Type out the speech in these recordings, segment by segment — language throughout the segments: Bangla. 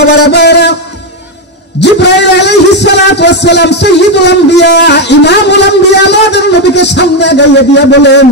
বাবারা বাবারা, জিবরাইল আলাইহিস সালাতু ওয়াস সালাম সাইয়্যিদুল আম্বিয়া, ইমামুল আম্বিয়া, আমাদের নবীকে সামনে গাইয়ে দিয়ে বলেন,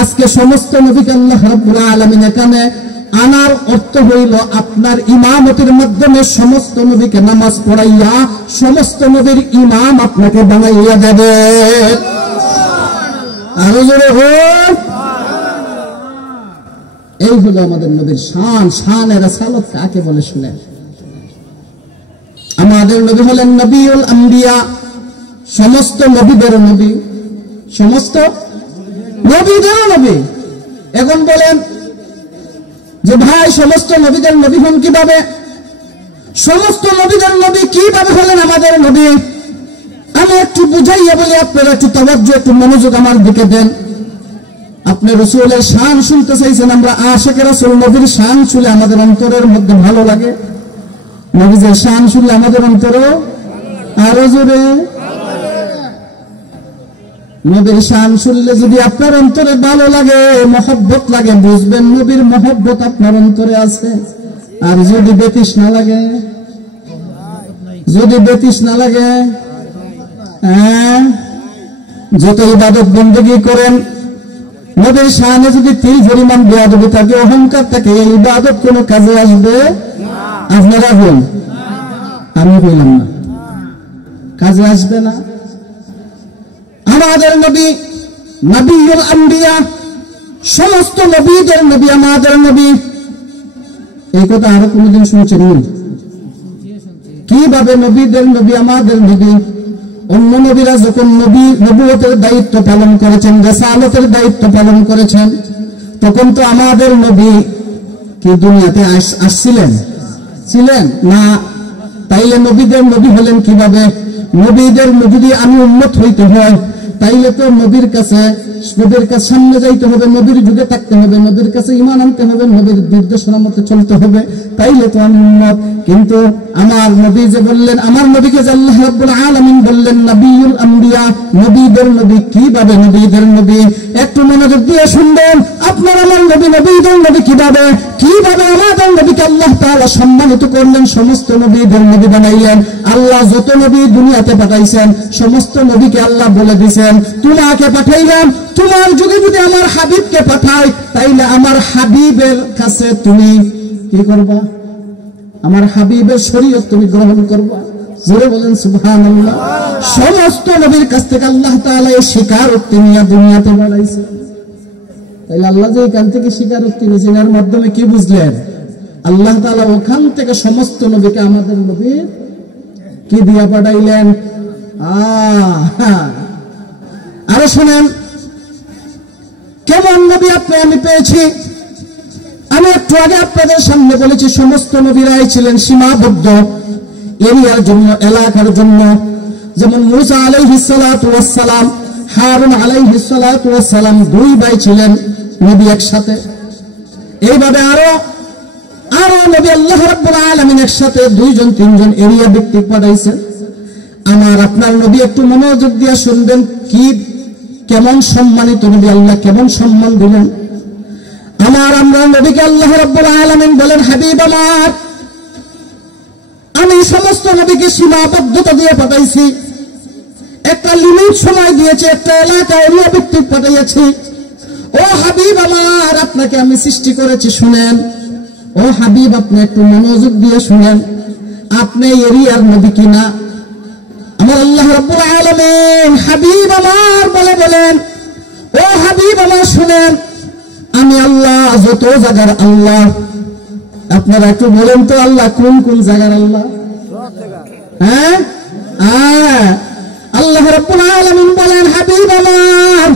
আজকে সমস্ত নবীকে আল্লাহ রাব্বুল আলামিন এখানে আনার অর্থ হইল আপনার ইমামতির মাধ্যমে সমস্ত নবীকে নামাজ পড়াইয়া সমস্ত নবীর ইমাম আপনাকে বানাইয়া দেবে। আরো জোরে হোক। এই হলো আমাদের নবীর শান। শানের রাসালত কাকে বলে শুনেন। আমাদের নবী হলেন নবিউল আম্বিয়া, সমস্ত নবীদের নবী, সমস্ত নবীদের নবী। এখন বলেন যে ভাই সমস্ত নবীদের নবী হন কিভাবে? সমস্ত নবীদের নবী কিভাবে হলেন আমাদের নবী? আমি একটু বুঝাইয়া বলি, আপনারা একটু তাওয়াজ্জু, একটু মনোযোগ আমার দিকে দেন। আপনি রাসূলের শান শুনতে চাইছেন, আমরা আশিকে রাসূল নবীর শান শুনলে আমাদের অন্তরের মধ্যে ভালো লাগে, নবীর শান শুনলে আমাদের অন্তরে আরো জোরে। নবীর শান শুনলে যদি আপনার অন্তরে ভালো লাগে, মহব্বত লাগে, বুঝবেন নবীর মহব্বত আপনার অন্তরে আছে। আর যদি বেতৃষ্ণা লাগে, যদি বেতৃষ্ণা লাগে, যত ইবাদত বন্দেগী করেন, নবীর শানে যদি তিল পরিমাণ বেয়াদবি থাকে, অহংকার থাকে, এই ইবাদত কোনো কাজে আসবে? আপনারা বলুন, আমি বললাম না, কাজে আসবে না। আমাদের নবী নবিউল আম্বিয়া, সমস্ত নবীদের নবী আমাদের নবী। এই কথা আরো কোনদিন শুনছেন? কিভাবে নবীদের নবী আমাদের নবী? অন্য নবীরা যখন নবুয়তের দায়িত্ব পালন করেছেন, রিসালাতের দায়িত্ব পালন করেছেন, তখন তো আমাদের নবী কি দুনিয়াতে আসছিলেন? ছিলেন না। তাইলে নবীদের নবী হলেন কিভাবে? নবীদের যদি আমি উম্মত হইতে হয়, তাইলে তো নবীর কাছে সামনে যাইতে হবে, নবীর যুগে থাকতে হবে, নবীর কাছে ঈমান আনতে হবে, নবীর নির্দেশনা মতে চলতে হবে, তাইলে তো আমি উম্মত। কিন্তু আমার নবী যে বললেন, আমার নবীকে যে আল্লাহ রাব্বুল আলামিন বললেন নবিউল আম্বিয়া, নবীদের নবী। কিভাবে নবীদের নবী? একটু মনোযোগ দিয়ে শুনবেন। আপনার আমার নবী নবীদের নবী কিভাবে? কিভাবে আমাদের নবীকে আল্লাহ তাআলা সম্মানিত করলেন, সমস্ত নবীদের নবী বানাইলেন। আল্লাহ যত নবী দুনিয়াতে পাঠাইছেন, সমস্ত নবীকে আল্লাহ বলে দিয়েছেন, তোমাকে পাঠাইলাম, তোমার যুগে যদি আমার হাবিবকে পাঠাই, তাইলে আমার হাবিবের কাছে তুমি কি করবা? আমার হাবিবের শরীয়ত তুমি গ্রহণ করবা। জোরে বলেন সুবহানাল্লাহ। সমস্ত নবীর কাছ থেকে আল্লাহ তাআলা এই স্বীকারোক্তি নিয়ে দুনিয়াতে বানাইছে। তাইলে আল্লাহ যে এখান থেকে স্বীকারোক্তি নিয়েছেন, এর মাধ্যমে কি বুঝলেন? আল্লাহ তাআলা ওখান থেকে সমস্ত নবীকে আমাদের নবীর কি দিয়া পাঠাইলেন। আরো শুনেন, কেমন নবী আপনি আমি পেয়েছি। আমি একটু আগে আপনাদের সামনে বলেছি, সমস্ত নবীরাই ছিলেন সীমাবদ্ধ এরিয়ার জন্য, এলাকার জন্য। যেমন মূসা আলাইহিস সালাতু ওয়াস সালাম, হারুন আলাইহিস সালাতু ওয়াস সালাম, দুই ভাই ছিলেন নবী একসাথে। এইভাবে আরো নবী আল্লাহ রাব্বুল আলামিন একসাথে দুইজন তিনজন এরিয়া ভিত্তিক পাঠাইছেন। আমার আপনার নবী একটু মনোযোগ দিয়ে শুনবেন, কি কেমন সম্মানিত নবী, আল্লাহ কেমন সম্মান দিলেন। আমরা নবীকে আল্লাহ রাব্বুল আলামিন বলেন, হাবিব আমার, আমি সমস্ত নবীকে সীমাবদ্ধতা দিয়ে পাঠাইছি, একটা লিমিট সময় দিয়েছি, একটা এলাকা এরিয়া ভিত্তিক পাঠাইয়াছি। ও হাবিব আমার, আপনাকে আমি সৃষ্টি করেছি, শুনেন। ও হাবিব, আপনি একটু মনোযোগ দিয়ে শুনেন, আপনি এরিয়ার নবী কিনা? আমার আল্লাহ রাব্বুল আলামিন হাবিব আমার বলেন, ও হাবিব আমার শুনেন, আমি আল্লাহ যত জায়গার আল্লাহ। আপনারা একটু বলেন তো, আল্লাহ কোন কোন জায়গার আল্লাহ? হ্যাঁ, আল্লাহ রাব্বুল আলামিন বলেন, হাবিব আমার,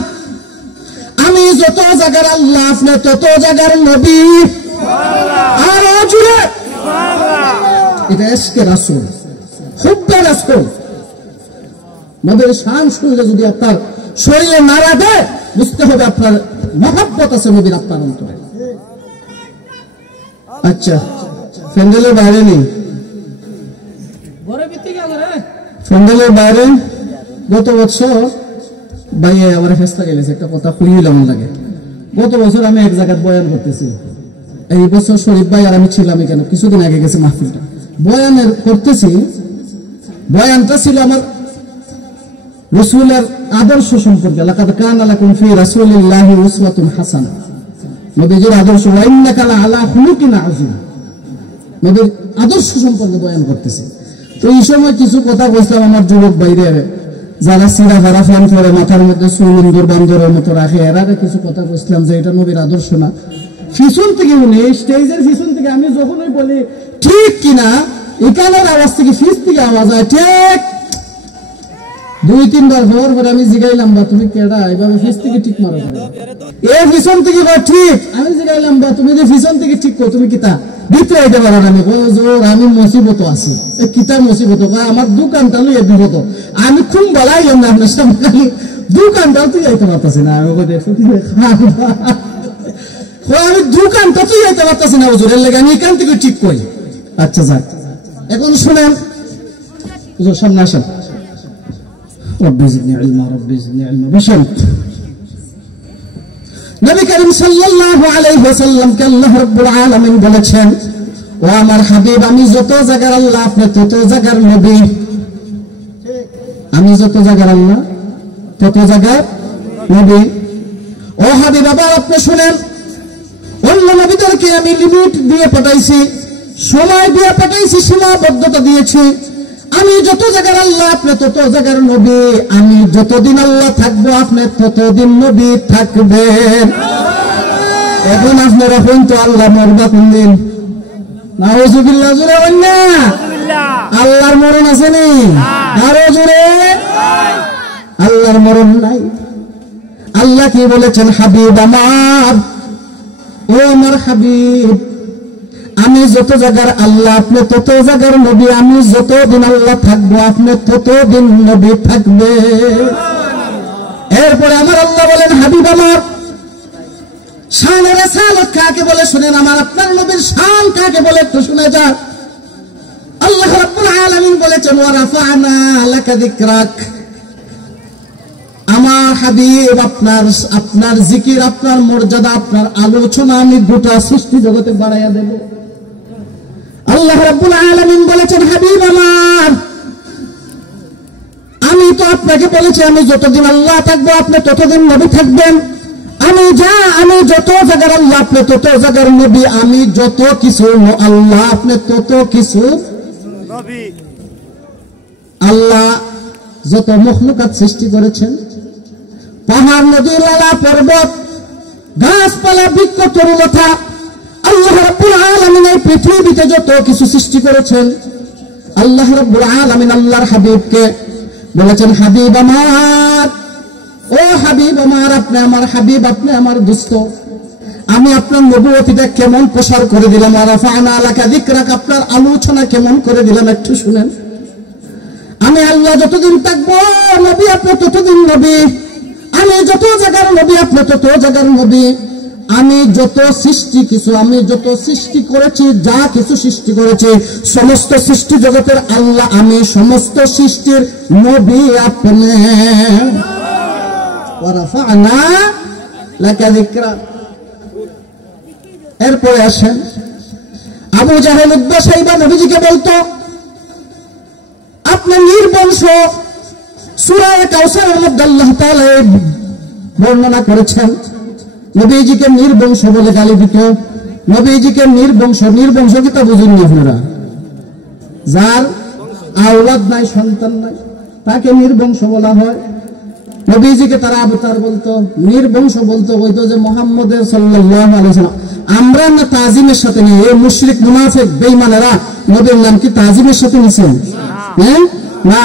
আমি যত জায়গার আল্লাহ, আপনি তত জায়গার নবী। আরো জুড়ে, এটা এশকে রাসূল, হুব্বে রাসূল। নবীর শান শুনলে যদি আপনার শরীরে নাড়া দেয়, বুঝতে হবে আপনার মহব্বত আছে নবীর আপনার অন্তরে। আচ্ছা, প্যান্ডেলের বাইরে নেই, প্যান্ডেলের বাইরে গত বছর ভাইয়ে আমার ফেসটা গেছে, একটা কথা খুঁড়িলাম লাগে। গত বছর আমি এক জায়গায় বয়ান করতেছি, এই বছর শরীফ ভাই আর আমি ছিলাম এখানে, কিছুদিন আগে গেছে মাহফিলটা। বয়ানের করতেছি, বয়ানটা ছিল আমার রাসূলের আদর্শ সম্পর্কে। লাকাদ কানা লাকুম ফি রাসূলিল্লাহি উসওয়াতুন হাসানাহ, নবীজির আদর্শ, ওয়া ইন্নাকা লাআলা খুলুকিন আযীম, নবীর আদর্শ সম্পর্কে বয়ান করতেছি। তো এই সময় কিছু কথা বলছিলাম আমার যুবক বাইরে, যারা সিরা যারা ফ্যান করে মাথার মধ্যে সুন্দর বান্দরের মতো রাখে, এরা কিছু কথা বলছিলাম যে এটা নবীর আদর্শ না। পিছন থেকে উনি স্টেজের পিছন থেকে আমি যখনই বলি ঠিক কিনা, এখানের আওয়াজ থেকে ফিস থেকে আওয়াজ হয় ঠিক। 2-3 বার হওয়ার পরে আমি জিগাইলাম, বা তুমি কেডা এইভাবে ফিস থেকে ঠিক মারো? এ পিছন থেকে ঠিক। আমি জিগাইলাম, বা তুমি যে পিছন থেকে ঠিক করো, তুমি কিতা ভিতরে আইতে পারো না? আমি মুসিবত আছি। কিতা মুসিবত? আমার দোকানটা লইয়া বিপদ, আমি খুব বলাইলাম না আপনার সামনে, দোকানটাও তুই যাইতে পারতাছি না। আমি দোকানটা তুই যাইতে পারতাছি না হুজুরের লেগে, আমি এখান থেকে ঠিক করি। আচ্ছা যাক, এখন শুনেন হুজুর, সামনে আসেন। রব্বি জিদনি ইলমা, রব্বি জিদনি ইলমা। বসেন। নবী করিম সাল্লাল্লাহু আলাইহি ওয়াসাল্লামকে আল্লাহ রাব্বুল আলামিন বলেছেন, ও আমার হাবিব, আমি যত জায়গার আল্লাহ, আপনি তত জায়গার নবী। আমি যত জায়গার আল্লাহ, তত জায়গার নবী। ও হাবিব, আবার আপনি শুনেন, অন্য নবীদেরকে আমি লিমিট দিয়ে পাঠাইছি, সময় দিয়ে পাঠাইছি, সীমাবদ্ধতা দিয়েছি। আমি যত জায়গার আল্লাহ, আপনি তত জায়গার নবী। আমি যতদিন আল্লাহ থাকবো, আপনি ততদিন নবী থাকবেন। এখন আপনারা হইন তো আল্লাহ মরবা কোন দিন? নাউযুবিল্লাহ, জোরে বলেন না। আল্লাহর মরণ আছে নি? আরো জোরে। আল্লাহর মরণ নাই। আল্লাহ কি বলেছেন? হাবিব আমার, ও আমার হাবিব, আমি যত জায়গার আল্লাহ, আপনি তত জায়গার নবী। আমি যতদিন আল্লাহ থাকবো, আপনি ততদিন নবী থাকবে। এরপরে আমার আল্লাহ বলেন, হাবিব আমার, শানে রাসালাত কাকে বলে শুনেন। আমার আপনার নবীর শান কাকে বলে একটু শুনে যান। আল্লাহ রাব্বুল আলামিন বলেছেন, ওয়া রাফা'না লাকা যিকরাক। আমার হাবিব, আপনার জিকির, আপনার মর্যাদা, আপনার আলোচনা আমি গোটা সৃষ্টি জগতে বাড়াইয়া দেব। আল্লাহ রাব্বুল আলামিন বলেছেন, হাবিব আমার, আমি তো আপনাকে বলেছি, আমি যতদিন আল্লাহ থাকবো, আপনি ততদিন নবী থাকবেন। আমি যত জায়গার আল্লাহ, আপনি তত জায়গার নবী। আমি যত কিছু আল্লাহ, আপনি তত কিছু নবী। আল্লাহ যত মখলুকাত সৃষ্টি করেছেন, পাহাড়, নদী, লালা, পর্বত, গাছপালা, বৃক্ষ, তরুলতা, আল্লাহ রাব্বুল আলামিন এই পৃথিবীতে যত কিছু সৃষ্টি করেছেন, আল্লাহ রাব্বুল আলামিন আল্লাহর হাবিবকে বলেছেন, হাবিব আমার, ও হাবিব আমার, আপনি আমার হাবিব, আপনি আমার দোস্ত। আমি আপনার নবুয়তিটা কেমন প্রসার করে দিলাম, রাফা'না লাকা যিকরাক, আপনার আলোচনা কেমন করে দিলাম, একটু শুনেন। আমি আল্লাহ যতদিন থাকবো, নবী আপনি ততদিন নবী। আমি যত জায়গার নবী, আপনি তত জায়গার নবী। আমি যত সৃষ্টি করেছি, যা কিছু সৃষ্টি করেছি, সমস্ত সৃষ্টি জগতের আল্লাহ আমি, সমস্ত সৃষ্টির নবী আপনি। ওয়া রাফা'না লাকা যিকরাক। এরপরে আসেন, আবু জাহেল উদ্বাসাইবা নবীজিকে বলতো, আপনি নির্বংশ। সূরা কাউসারের মধ্যে আল্লাহ তাআলা বর্ণনা করেছেন, নবীজিকে নির্বংশ বলে গালি দিত। নবীজিকে নির্বংশ কি তা বুঝেননি আপনারা? যার আওলাদ নাই, সন্তান নাই, তাকে নির্বংশ বলা হয়। নবীজিকে তারা আবতার বলতো, নির্বংশ বলতো, বলতো যে মুহাম্মদের সাল্লাল্লাহু আলাইহি ওয়াসাল্লাম। আমরা না তাজিমের সাথে নিই, এই মুশরিক মুনাফিক বেঈমানেরা নবীর নাম কি তাজিমের সাথে নিছেন? না,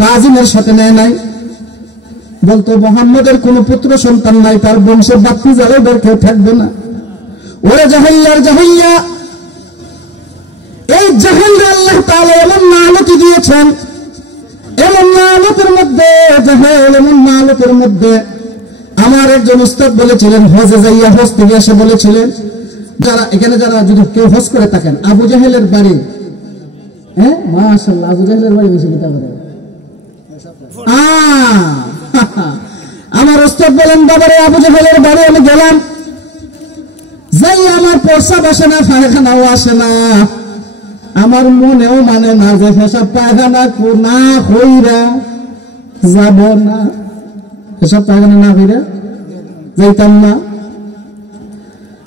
তাজিমের সাথে নেয় নাই। বলতো মুহাম্মদের কোন পুত্র সন্তান নাই, তার বংশের বাতি জ্বালাইবার কেউ থাকবে না। ওরে জাহিল্লার জাহিল্লা, এই জাহিলরা আল্লাহ তাআলা এমন লানত দিয়েছেন, এমন লানতের মধ্যে, জাহেল এমন লানতের মধ্যে। আমার একজন উস্তাদ বলেছিলেন, হজে যাইয়া, হজ থেকে এসে বলেছিলেন, যারা যদি কেউ হজ করে থাকেন, আবু জাহেলের বাড়ি, মাশাআল্লাহ, আবু জাহেলের বাড়ি বেশি কিতা করে। আমার উস্তাদ বলেন, বাবারে আবু জাহেলের বাড়ি আমি গেলাম, যাই আমার প্রস্রাব আসে না, পায়খানাও আসে না। আমার মনেও মানে না যে পেশাব পায়খানা না হইরা যাব না, পেশাব পায়খানা না হইরা যাইতাম না।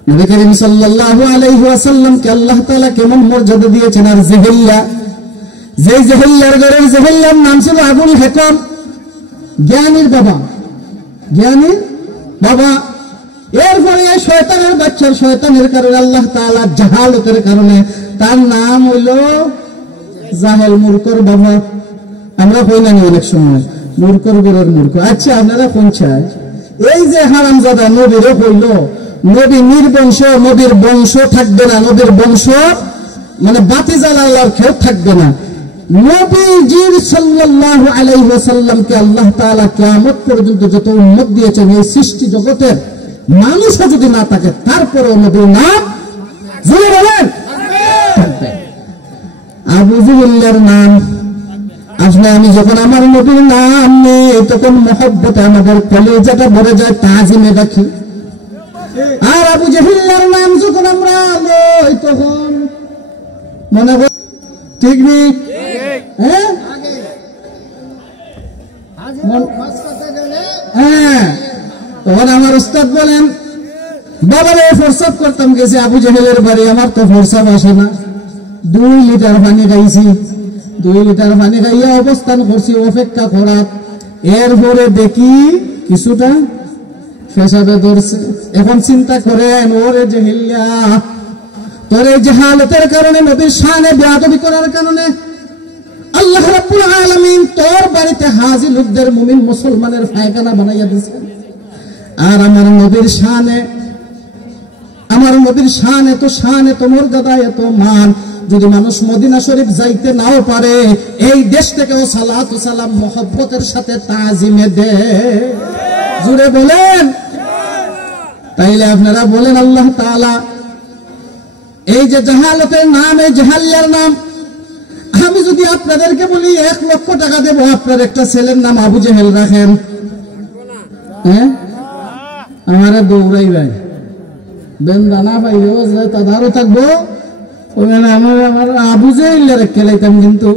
নবী করিম সাল্লাল্লাহু আলাইহি ওয়াসাল্লামকে আল্লাহ তাআলা কেমন মর্যাদা দিয়েছেন। আর জেহেল্লা, যে জেহেল্লার ঘরের জেহেল্লার নাম ছিল আবুল হেকম, জ্ঞানীর বাবা, জ্ঞানীর বাবা। এরপরে শয়তানের বাচ্চার শয়তানের কারণে আল্লাহ তাআলা জাহালতের কারণে তার নাম হইল জাহেল, মূর্খর বাবা। আমরা কই না অনেক সময় মূর্খর ঘরের মূর্খ। আচ্ছা আপনারা কোন চায় এই যে হারামজাদা নবীরও হইল, নবী নির্বংশ, নবীর বংশ থাকবে না, নবীর বংশ মানে বাতি জ্বালার কেউ থাকবে না। নবীজির সাল্লাল্লাহু আলাইহি ওয়াসাল্লামকে আল্লাহ তাআলা কিয়ামত পর্যন্ত যত উম্মত দিয়েছেন এই সৃষ্টি জগতের মানুষও যদি না থাকে তারপরেও নবীর নাম জুড়ে বলেন থাকবে। আবু জেহেলের নাম আসলে আমি যখন আমার নবীর নাম নেই তখন মহব্বতে আমাদের কলিজাটা ভরে যায়, তাজিমে রাখি। আর আবু জেহেলের নাম যখন আমরা লই তখন মনে হয় ঠিক নেই, হ্যাঁ হ্যাঁ। তখন আমার উস্তাদ বলেন, বাবারে ফোরসাপ করতাম গেছে আবু জেহেলের বাড়ি, আমার তো ফোরসাপ আসে না। 2 লিটার পানি খাইছি, 2 লিটার পানি খাইয়া অবস্থান করছি অপেক্ষা করার। এরপরে দেখি কিছুটা পেশাবে ধরছে। এখন চিন্তা করেন ওরে জেহেলিয়া, তোর এই জাহালতের কারণে, নবীর শানে বেয়াদবি করার কারণে আল্লাহ রাব্বুল আলামিন তোর বাড়িতে হাজির লোকদের মুমিন মুসলমানের পায়খানা বানাইয়া দিয়েছে। আর আমার নবীর শানে, আমার নবীর শান এত, শান এত, মর্যাদা এত, মান, যদি মানুষ মদিনা শরীফ যাইতে নাও পারে এই দেশ থেকেও সালাত ও সালাম মহব্বতের সাথে তাজিমে দে। জুড়ে বলেন। তাইলে আপনারা বলেন আল্লাহ তাআলা এই যে জাহালতের নাম, এই জাহালিয়ার নাম, আমি যদি আপনাদেরকে বলি 1 লক্ষ টাকা দেবো আপনার একটা ছেলের নাম আবু জেহেল রাখেন, হ্যাঁ আমারা দৌড়াই ভাই বেন্দানা পাইলেও তাদারও থাকবো। আমার আবু জেহেল রেখে লাইতাম, কিন্তু